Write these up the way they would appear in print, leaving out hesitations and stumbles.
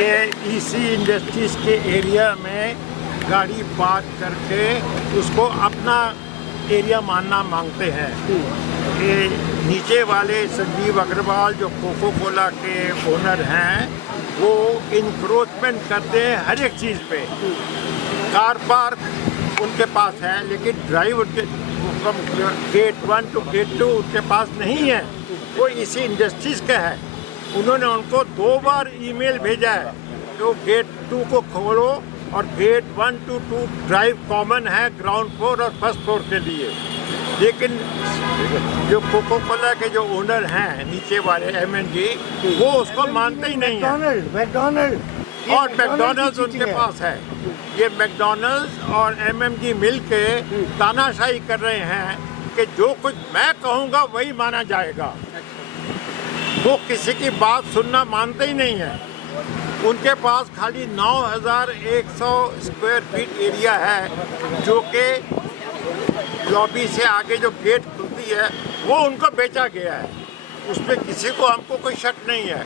ये EC industries के area में गाड़ी पार्क करके उसको अपना एरिया मानना मांगते हैं। ये नीचे वाले संजीव अग्रवाल जो कोको कोला के ओनर हैं, वो इंक्रोचमेंट करते हैं हर एक चीज़ पे। कार पार्क उनके पास है, लेकिन ड्राइव गेट 1 to गेट 2 उनके पास नहीं है, वो इसी इंडस्ट्रीज का है। उन्होंने उनको 2 बार ईमेल भेजा है तो गेट 2 को खोलो और गेट 1 to 2 ड्राइव कॉमन है ग्राउंड फ्लोर और फर्स्ट फ्लोर के लिए। लेकिन जो कोको कोला के जो ओनर हैं नीचे वाले MNG, वो उसको मानते ही नहीं है। और मैकडॉनल्ड्स उनके पास है। ये मैकडॉनल्ड्स और MMG मिल के तानाशाही कर रहे हैं कि जो कुछ मैं कहूँगा वही माना जाएगा। वो किसी की बात सुनना मानते ही नहीं है। उनके पास खाली 9100 स्क्वायर फीट एरिया है, जो कि लॉबी से आगे जो गेट खुलती है वो उनको बेचा गया है। उसमें किसी को हमको कोई शक नहीं है,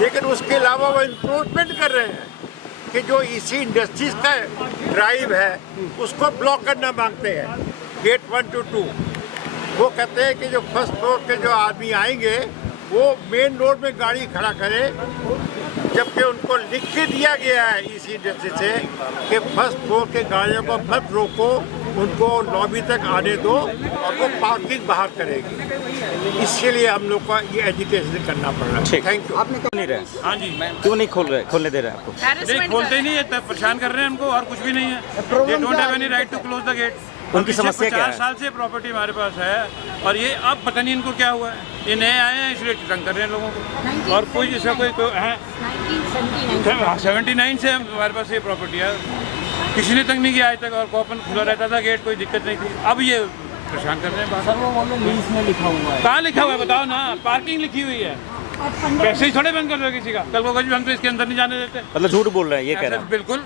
लेकिन उसके अलावा वो इंक्रोचमेंट कर रहे हैं कि जो इसी इंडस्ट्रीज का ड्राइव है उसको ब्लॉक करना मांगते हैं, गेट 1 to 2। वो कहते हैं कि जो फर्स्ट फ्लोर के जो आदमी आएंगे वो मेन रोड में गाड़ी खड़ा करें, जबकि उनको लिख के दिया गया है इसी इंडस्ट्री से कि फर्स्ट फ्लोर के गाड़ियों को मत रोको, उनको लॉबी तक आने दो और वो पार्किंग बाहर करेगी। इसके लिए हम लोग को ये एजुकेशन करना पड़ रहा है। Thank you. आपने क्यों नहीं रहे? हाँ जी, क्यों नहीं खोलने दे रहे आपको? नहीं खोलते ही नहीं है, परेशान कर रहे हैं हमको और कुछ भी नहीं है। They don't have any right to close the gate. उनकी समस्या क्या है? 50 साल से प्रॉपर्टी हमारे पास है और ये अब पता नहीं इनको क्या हुआ है। ये नए आए हैं इसलिए तंग कर रहे हैं लोगों को, और कोई इसका कोई है 79 से हमारे पास ये प्रॉपर्टी है। किसी ने तंग नहीं किया आज तक, और ओपन खुला रहता था गेट, कोई दिक्कत नहीं थी। अब ये परेशान कर रहे हैं। सर वो बोलो लीज में लिखा हुआ है। कहाँ लिखा हुआ है बताओ ना? पार्किंग लिखी हुई है, पैसे ही थोड़े बंद कर दो किसी का। कल को हम तो इसके अंदर नहीं जाने देते। मतलब झूठ बोल रहे हैं, ये कह रहे हैं? बिल्कुल,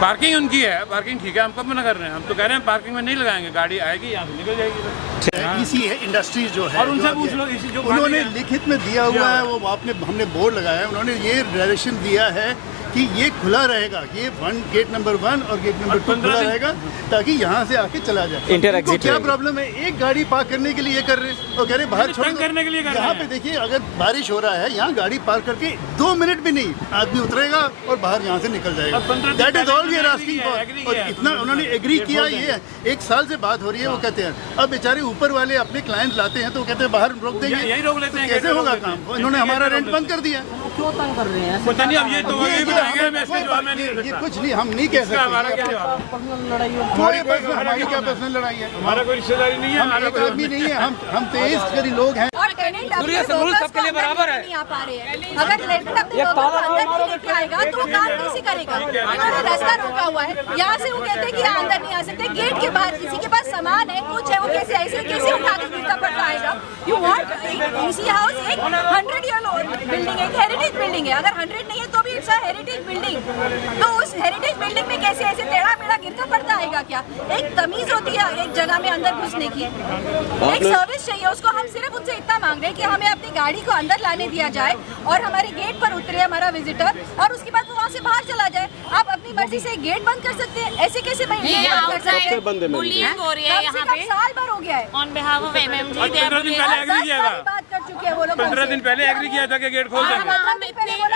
पार्किंग उनकी है, पार्किंग ठीक है, हम कब मना कर रहे हैं? हम तो कह रहे हैं पार्किंग में नहीं लगाएंगे, गाड़ी आएगी यहाँ से निकल जाएगी। इसी इंडस्ट्रीज जो है और उनसे पूछ लो, इसी जो उन्होंने लिखित में दिया हुआ है, वो हमने बोर्ड लगाया है, उन्होंने ये डायरेक्शन दिया है कि ये खुला रहेगा, ये गेट नंबर 1 और गेट नंबर 2 खुला रहेगा ताकि यहाँ से आके चला जाए। इंटर इनको क्या प्रॉब्लम है? एक गाड़ी पार्क करने के लिए ये कर रहे हैं और कह रहे बाहर छोड़ करने के लिए कर रहे यहाँ हैं। पे देखिए, अगर बारिश हो रहा है यहाँ गाड़ी पार्क करके 2 मिनट भी नहीं आदमी उतरेगा और बाहर यहाँ से निकल जाएगा। That is all we are asking for. और इतना उन्होंने एग्री किया, ये 1 साल से बात हो रही है। वो कहते हैं अब बेचारे ऊपर वाले अपने क्लाइंट लाते हैं तो वो कहते हैं बाहर रोक देंगे, यही रोक लेते हैं। कैसे होगा काम? इन्होंने हमारा रेंट बंद कर दिया। क्यों तंग कर रहे हैं? पता नहीं, अब ये तो ये बताएंगे। मैं इसके जवाब में नहीं दे ये सकता। कुछ नहीं, हम नहीं कह सकते। हमारा क्या जवाब? पर्सनल लड़ाई हो। हमारी क्या पर्सनल लड़ाई है? हमारा कोई रिश्तेदारी नहीं है, हम हमारा एक कोई आदमी नहीं है, हम 23 करी लोग हैं। और टेनेंट अपने वर्कर्स सबके लिए बराबर है। नहीं आ पा रहे हैं। अगर टेनेंट अपने वर्कर्स को अंदर नहीं लेके आएगा तो वो काम कैसे करेगा? इन्होंने रास्ता रोका हुआ है, यहाँ से वो कहते हैं कि यहाँ अंदर नहीं आ सकते। गेट के बाहर किसी के पास सामान है, कुछ है, वो कैसे कैसे उठा के गिरता पड़ता आएगा? यू वांट इसी हाउस एक 100 ईयर ओल्ड बिल्डिंग है, एक हेरिटेज बिल्डिंग है। अगर 100 नहीं है तो भी इट्स अ हेरिटेज बिल्डिंग। तो उस हेरिटेज बिल्डिंग में कैसे ऐसे टेढ़ा मेढ़ा गिरता पड़ता आएगा क्या? एक तमीज होती है एक जगह में अंदर घुसने की, एक सर्विस चाहिए उसको। हम सिर्फ उनसे इतना मांग रहे हैं कि हमें अपनी गाड़ी को अंदर लाने दिया जाए और हमारे गेट पर उतरे हमारा विजिटर, और उसके बाद वो वहाँ से बाहर चला जाए। आप अपनी मर्जी से गेट बंद कर सकते हैं, ऐसे कैसे बंद कर सकते हैं? बुलिंग हो रही है यहाँ पे। साल भर हो गया है। ऑन बिहाफ ऑफ MMG 15 दिन पहले एग्री किया था। बात कर चुके हैं वो लोग। 15 दिन पहले एग्री किया था कि गेट खोल देंगे।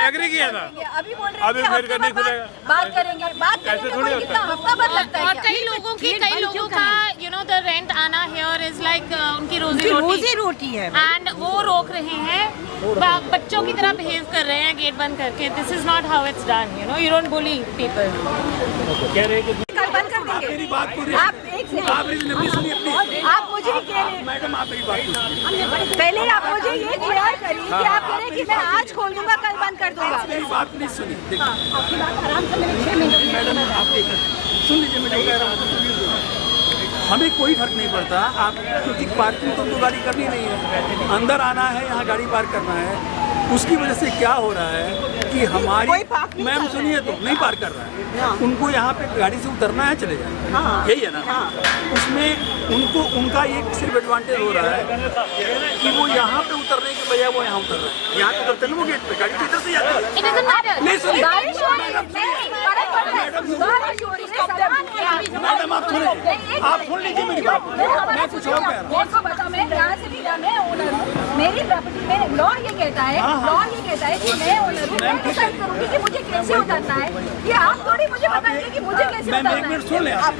एग्री किया था। अभी बोल रहे हैं अभी कि फिर हफ्ते नहीं भर खुलेगा। बात करेंगे थोड़ी कितना हफ्ता भर लगता है और क्या? कई लोगों का द रेंट आना हियर इज लाइक उनकी रोजी रोटी है, एंड वो रोक रहे हैं, बच्चों की तरह बिहेव कर रहे हैं गेट बंद करके। This is not how it's done, you don't bully people. कल बंद कर देंगे। आप एक सेकंड, आप मुझे कह रहे मैडम, आप मेरी बात पहले आप मुझे ये क्लियर करिए कि आप कह रहे हैं कि मैं आज खोल दूंगा कल बंद कर दूंगा। मेरी बात नहीं सुनी। आपकी बात आराम से मेरे 6 मिनट मैडम, आप सुन लीजिए, मैं जो कह रहा हूँ, हमें कोई फर्क नहीं पड़ता। आप क्योंकि पार्किंग तो गाड़ी करनी नहीं है, अंदर आना है, यहाँ गाड़ी पार्क करना है। उसकी वजह से क्या हो रहा है कि हमारी मैम सुनिए तो नहीं पार्क कर रहा है, उनको यहाँ पे गाड़ी से उतरना है, चले जाए, यही है ना। उसमें उनको उनका ये सिर्फ एडवांटेज हो रहा है कि वो यहाँ पे उतरने के बजाय वो यहाँ उतर रहा है। यहाँ पे उतरते ना वो गेट पे, गाड़ी तो इधर से जाती है। नहीं बारिश हो रही है, फर्क पड़ता है। बारिश हो रही है, सामान है। मैडम आप सुने, आप सुन लीजिए मेरी बात। मैं कुछ और कह रहा हूँ। देखो बताओ, मैं यहाँ से भी मैं ओनर हूँ, मेरी प्रॉपर्टी में लॉ ये कहता है, कि मैं ओनर हूँ, मैं डिसाइड करूँगी कि मुझे कैसे उतारना है। ये आप थोड़ी मुझे बताएंगे कि मुझे कैसे उतारना है। एक मिनट सुन ले आप।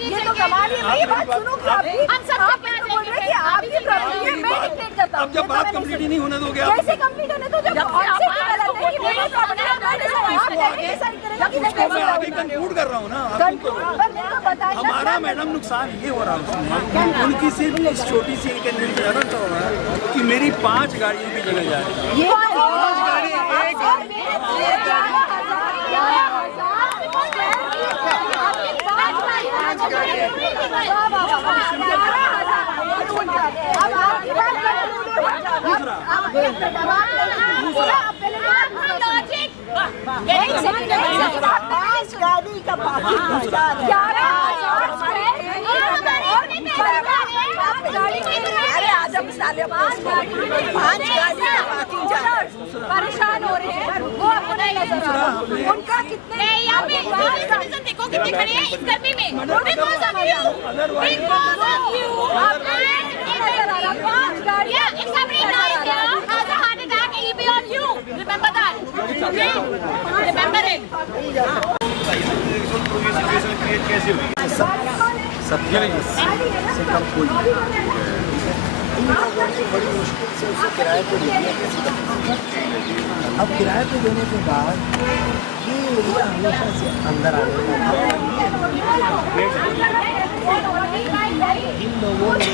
ये तो कमाल है। मेरी बात सुनो कि आप बोल रहे हैं कि आपकी प्रॉपर्टी है, मैं डिक्टेट करता हूँ। अब जब बात कंप्लीट ही नहीं होने दोगे आप। कैसे कंप्लीट होने दो? जब आपसे गलत है कि मेरी प्रॉपर्टी है, मैं आगे कंक्लूड कर रहा हूँ ना। हमारा मैडम नुकसान ये हो रहा है उसमें, उनकी सिर्फ इस छोटी सी इन्वेस्टमेंट हो रहा है कि मेरी 5 गाड़ियों की जगह जा रही है। 5 गाड़ी परेशान हो रहे हैं, वो आपको नहीं नजर आ रहा। उनका कितने देखो कितनी खड़ी है इस गर्मी में। Because of you. And 5 गाड़ियाँ, if somebody dies here, has a heart attack, it will be on you. Remember that. Okay? Remember it. बड़ी मुश्किल से उसे किराए पे दिया। अब किराए पे देने के बाद ये एरिया हमेशा से अंदर आने का इन लोगों ने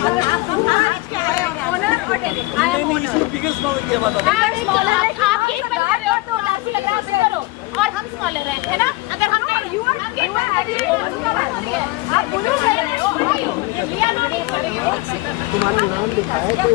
और हम स्मॉलर हैं, है ना? अगर हम तुम्हारा नाम लिखा है कोई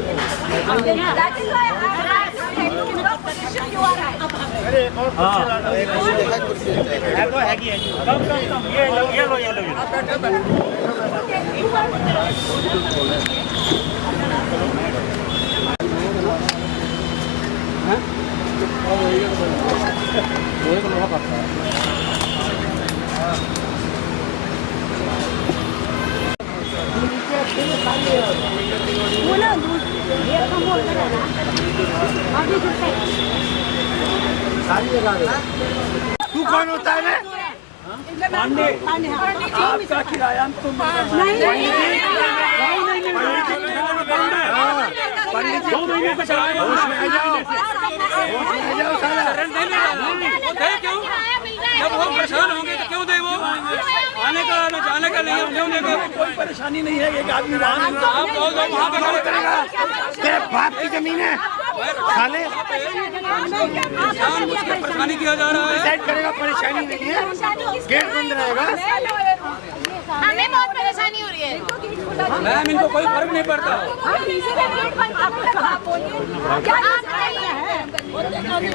तू कौन होता है? आपका किराया तुम पंडित 2 महीने का चलाए जब वो परेशान होंगे तो क्यों दे? वो आने का ना जाने का नहीं, क्यों देगा? कोई परेशानी नहीं है। एक आदमी आप बोल दो वहाँ पे करेगा। तेरे बाप की जमीन है साले, परेशानी किया जा रहा है। डिसाइड करेगा, परेशानी नहीं है, गेट बंद रहेगा। हमें बहुत परेशानी हो रही है। मैम इनको कोई फर्क नहीं पड़ता।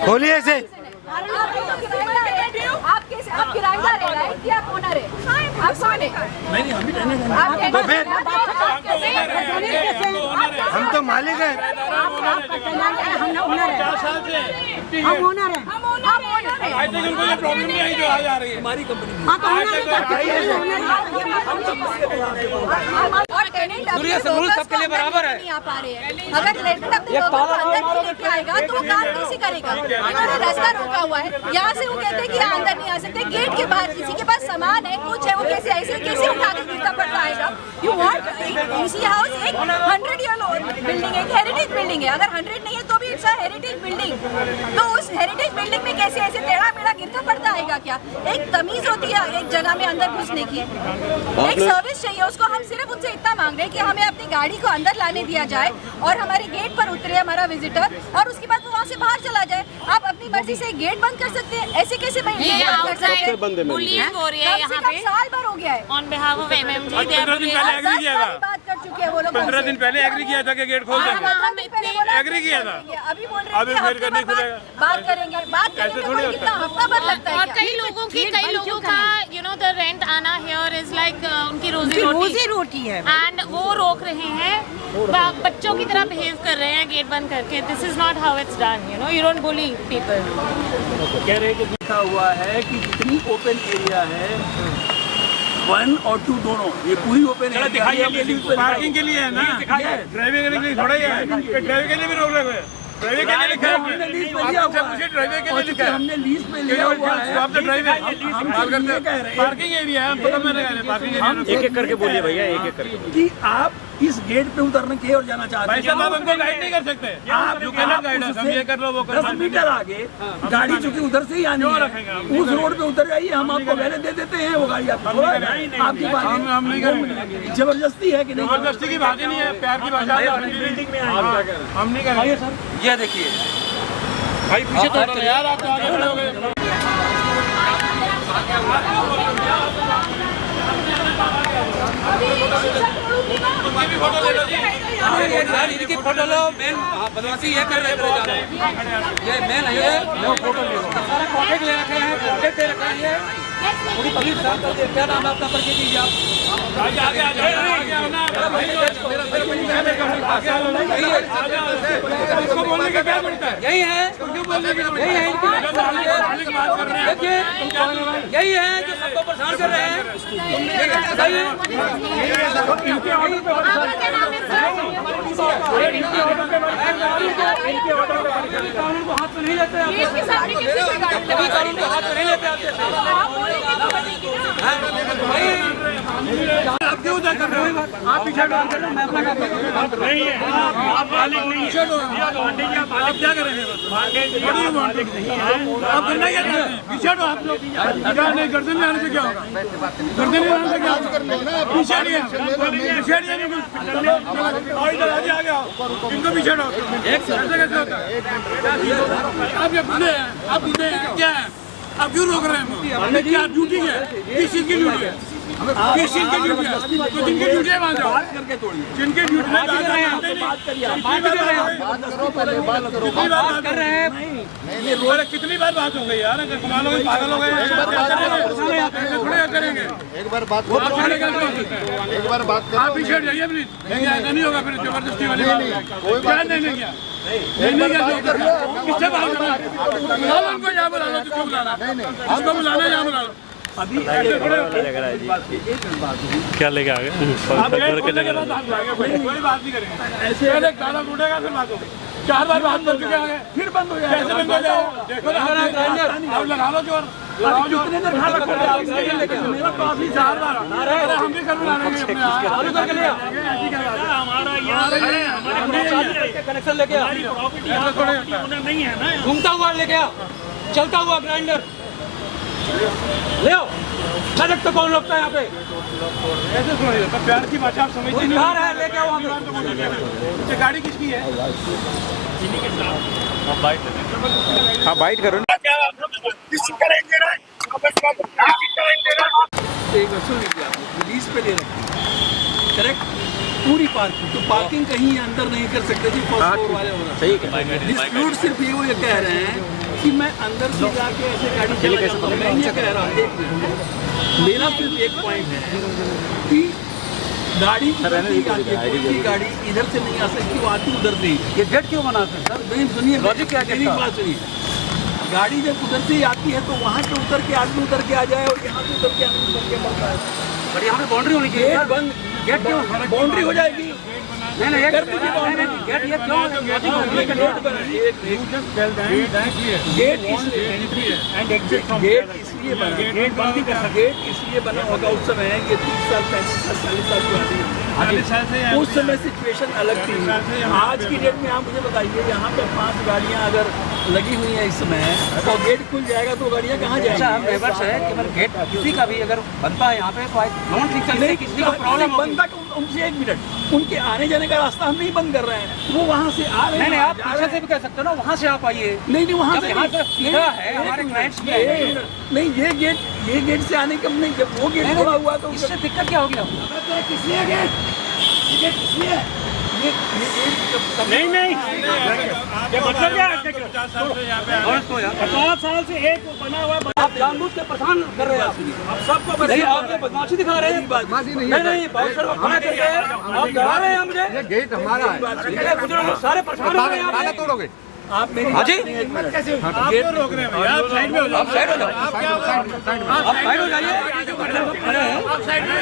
खोलिए इसे। आप किराएदार है कि आप ओनर है? आप सोने नहीं, हम भी रहने तो फिर हम तो मालिक हैं। हम ओनर है। हम ओनर है। आज तक उनको ये प्रॉब्लम नहीं आई जो आज आ रही है हमारी कंपनी में। रूल सबके लिए बराबर है। नहीं आ पा रहे हैं। अगर लेटर अपने लोगों को अंदर नहीं लेके आएगा तो वो काम कैसे करेगा? इन्होंने रास्ता रोका हुआ है। यहाँ से वो कहते हैं कि अंदर नहीं आ सकते। गेट के बाहर किसी के पास सामान है, कुछ है, वो कैसे कैसे उठा के कितना पड़ता आएगा? यू वांट इसी हाउस एक 100 ईयर ओल्ड बिल्डिंग है, एक हेरिटेज बिल्डिंग है। अगर 100 नहीं है तो भी इट्स अ हेरिटेज बिल्डिंग। तो उस हेरिटेज बिल्डिंग में कैसे ऐसे टेढ़ा मेढ़ा गिरता पड़ता आएगा क्या? एक तमीज होती है एक जगह में अंदर घुसने की, एक सर्विस चाहिए उसको। हम सिर्फ उनसे इतना मांग रहे हैं कि हमें अपनी गाड़ी को अंदर लाने दिया जाए और हमारे गेट पर उतरे हमारा विजिटर, और उसके बाद वो वहाँ से बाहर चला जाए। आप अपनी मर्जी से गेट बंद कर सकते हैं, ऐसे कैसे बंद कर सकते हैं? बुलिंग हो रही है यहाँ पे। साल भर हो गया है। On behalf of MMG, they are बात कर कर चुके हैं वो लोग। 15 दिन पहले एग्री किया था कि गेट खोल देंगे, एग्री किया था। अभी बोल रहे हैं कि हफ्ते भर बात करेंगे कोई कितना हफ्ता भर लगता है। और कई लोगों का यू नो द रेंट आना हियर इज लाइक उनकी रोजी रोटी है एंड वो रोक रहे हैं, बच्चों की तरह बिहेव कर रहे हैं गेट बंद करके। This is not how it's done, you know, you don't bully people. कह रहे कि लिखा हुआ है कि जितनी ओपन एरिया है 1 और 2 दोनों, ये पूरी ओपन है। पार्किंग के लिए है ना, ड्राइविंग करने के लिए थोड़ा ही है, ड्राइविंग के लिए भी रोक रहे हैं। ड्राइविंग के लिए लिखा है, हमने लीज पे लिया हुआ है, ड्राइविंग के लिए लिखा है, हमने लीज पे लिया हुआ है। आप तो ड्राइविंग हम बात करते हैं पार्किंग एरिया है, हम पता मैंने कहा है पार्किंग एरिया। एक-एक करके बोलिए भैया, एक-एक करके कि आप इस गेट पे उतरने के और जाना चाहते हैं, साहब हमको गाइड नहीं कर सकते। आप जो कहना गाइड है, हम ये कर लो वो कर लो। 10 मीटर आगे गाड़ी चूंकि उधर से ही आनी है, उस रोड पे उतर जाइए, हम आपको पहले दे देते हैं वो गाड़ी आपको। आपकी बात हम नहीं करेंगे, जबरदस्ती है कि नहीं? जबरदस्ती की बात ही नहीं है, प्यार की भाषा है। बिल्डिंग में हम नहीं करेंगे सर। ये देखिए भाई पीछे तो यार, आप तो आगे खड़े हो गए। इनकी फोटो लो, मेन बदमाशी ये कर रहे हैं, ये मेन है, ये लो फोटो ले लो। सारा कॉन्टेक्ट ले रखे हैं, कॉन्टेक्ट दे रखा है, पूरी पब्लिक साथ करते हैं। क्या नाम है आपका, परिचय दीजिए आप। आगे आगे आगे इसको बोलने का क्या बनता है? यही है, यही है देखिए, यही है जो सबको परेशान कर रहे हैं। कानून को हाथ में नहीं लेते, कभी कानून को हाथ में नहीं लेते आप क्यों उधर कर रहे हो? आप पीछे डाल कर मैं अपना काम नहीं है, आप मालिक नहीं है, आप क्या कर रहे हैं? मालिक नहीं है, आप करना क्या चाहते हैं? पीछे हटो आप लोग, नहीं गर्दन में आने से क्या होगा? गर्दन में आने से क्या होगा? पीछे नहीं आ गया, इनको पीछे हटो। ऐसे कैसे होता है? आप ये बुढ़े हैं, आप बुढ़े हैं क्या है? आप क्यों रोक रहे हैं? हमें क्या ड्यूटी है? किस चीज की ड्यूटी है? किस चीज की ड्यूटी है? तो जिनकी ड्यूटी है वहाँ जाओ, जिनकी ड्यूटी है बात कर रहे हैं, बात कर रहे हैं। अरे कितनी बार बात हो गई यार, कमाल हो गई, पागल हो गए, थोड़े करेंगे। एक बार बात आप पीछे हट जाइए प्लीज, ऐसा नहीं होगा फिर जबरदस्ती वाली बात। क्या नहीं किया, किससे बात करना? उनको यहाँ बुला लो, किसको बुलाना? इसको बुलाना, यहाँ बुला लो। अभी क्या लेके आ गए? कोई बात नहीं करेंगे, ऐसे गाना टूटेगा फिर बात होगी। 4 बार बात कर चुके हैं, फिर बंद हो जाएगा। कैसे बंद हो जाएगा? देखो आप लगा लो जोर, कितने देर खा रखो मेरा तो अभी 4 बार हम भी कर बुलाएंगे अपने आलू करके ले कनेक्शन लेके नहीं है ना, घूमता हुआ लेके आ, चलता हुआ ग्राइंडर ले आओ। सड़क तो कौन रोकता है यहाँ पे? ऐसे सुनिए, प्यार की भाषा आप समझते नहीं है, लेके आओ वहाँ। गाड़ी किसकी है? हाँ बाइट करो ना। सुन लीजिए, आप लीज पे ले रखे करेक्ट, पूरी पार्किंग, तो पार्किंग कहीं अंदर नहीं कर सकते जी, फर्स्ट फ्लोर वाले होना। सही है। डिस्प्यूट सिर्फ ये कह रहे हैं कि मैं अंदर से जाके ऐसे गाड़ी चला जाता हूं। मैं ये कह रहा हूँ, एक मिनट, मेरा सिर्फ एक पॉइंट है कि गाड़ी की गाड़ी इधर से नहीं आ सकती, वो आती उधर से ही। ये गेट क्यों बनाते हैं सर? नहीं सुनिए, लॉजिक क्या है? बात सुनिए, गाड़ी जब उधर से ही आती है तो वहाँ से उतर के आदमी उतर के आ जाए और यहाँ से उतर के आदमी उतर के बढ़ता है। पर यहाँ पे बाउंड्री होनी चाहिए, बंद गेट क्यों? बाउंड्री हो जाएगी। नहीं नहीं, कर दीजिए बाउंड्री। गेट ये क्यों? गेट इसलिए बना, गेट इसलिए बना होगा उस समय, ये 30 साल 35 साल 40 साल पुरानी, उस समय सिचुएशन अलग थी। आज की डेट में आप मुझे बताइए, यहाँ पे 5 गाड़ियाँ अगर लगी हुई है इस समय, तो गेट खुल जाएगा तो गाड़ियाँ कहाँ जाएंगी? हम लेबर्स है, केवल गेट किसी का भी अगर बनता है यहाँ पे तो नॉन फिक्स किसी का प्रॉब्लम बनता, उनसे 1 मिनट, उनके आने जाने का रास्ता हम नहीं बंद कर रहे हैं, वो वहाँ से आ रहे हैं। नहीं, आप पीछे से भी कह सकते हो ना, वहाँ से आप आइए। नहीं, वहाँ से सीधा है, हमारे क्लाइंट्स नहीं, ये गेट से आने का नहीं, जब वो गेट खुला हुआ तो इससे दिक्कत क्या होगी? किसी गेट ये किसने है? नहीं ये मतलब क्या है? 50 साल से एक बना हुआ आप जानबूझ के परेशान कर रहे हैं आप सबको नहीं आप ये बदमाशी दिखा रहे हैं नहीं बाउंसर को खड़ा करके आप डरा रहे हैं मुझे ये गेट हमारा है कुछ लोग सारे परेशान हो रहे हैं ताला तोड़ोगे आप मेरी हाँ जी कैसे आप क्यों रोक रहे हैं भैया आप साइड में हो जाओ आप साइड हो जाओ आप साइड हो जाइए आप साइड में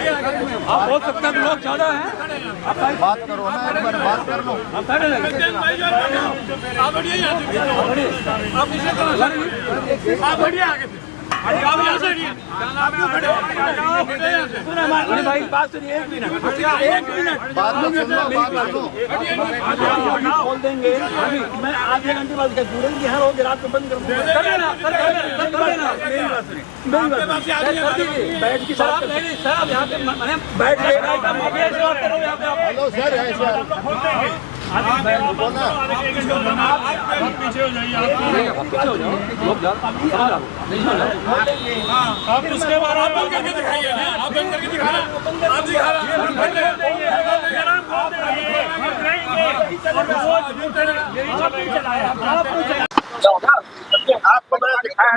आप बोल सकते हैं लोग ज्यादा हैं आप बात करो ना एक बार बात कर लो आप साइड हो जाइए आप बढ़िए आप पीछे चलो आप बढ़िए आगे आप यहाँ से आप क्यों खड़े हो भाई बात सुनिए 1 मिनट बात बोल देंगे मैं आधे घंटे बाद स्टूडेंट की हर रोज रात को बंद कर दूंगा बैठ की बात सर आप यहाँ पे मैंने बैठ हेलो सर पीछे हो जाइए आप उसके बाद आप बंद करके दिखाइए ना आप बंद करके दिखाना आप दिखा आपको मैंने दिखाया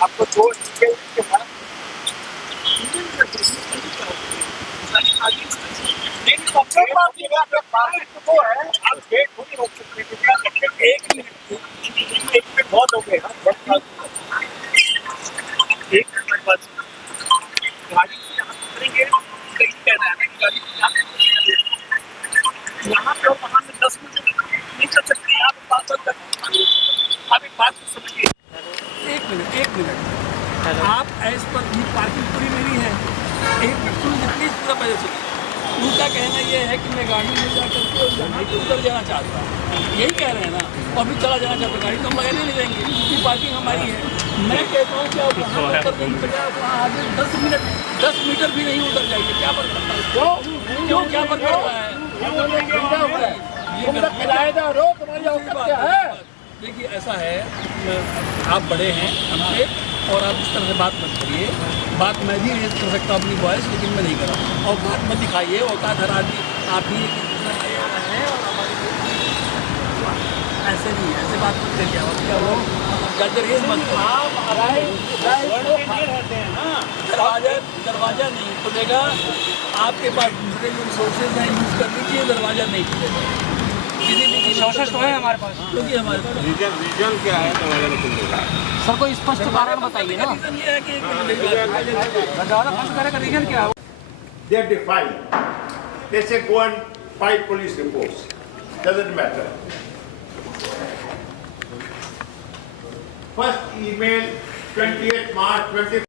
आपको दो के बाद बहुत हो गए एक मिनट बाद गाड़ी यहाँ पे वहाँ से 10 मिनट नहीं चल सकते आप बात आप एक बात समझिए 1 मिनट आप एज पर भी पार्किंग पूरी मेरी है 1 मिनट सुनिए प्लीज पूरा पहले सुनिए उनका कहना ये है कि मैं गाड़ी ले जा करके यहाँ पे उतर जाना चाहता हूँ यही कह रहे हैं ना और भी चला जाना चाहता गाड़ी तो हम लगाने नहीं देंगे क्योंकि पार्किंग हमारी है मैं कहता हूँ कि आप वहाँ उतर नहीं बजाय वहाँ आगे 10 मीटर भी नहीं उतर जाइए क्या फर्क पड़ता है क्यों क्या फर्क पड़ता है देखिए ऐसा है आप बड़े हैं हमसे और आप इस तरह से बात मत करिए बात मैं भी रेज कर सकता हूँ अपनी वॉइस लेकिन मैं नहीं कर रहा और बात मत दिखाइए होता हर आदमी आप ही ऐसे नहीं ऐसे बात मत करिए आप क्या वो रेज मत दरवाजा नहीं खुलेगा आपके पास दूसरे जो रिसोर्सेज हैं यूज़ कर लीजिए दरवाजा नहीं खुलेगा किसी भी रिसोर्सेज तो है हमारे पास क्योंकि हमारे पास रीजन क्या है दरवाजा नहीं खुलेगा सर कोई स्पष्ट कारण बताइए ना दरवाजा बंद करने का रीजन क्या है They are defiant. They say go and file police reports. Doesn't matter. First email 28 March 20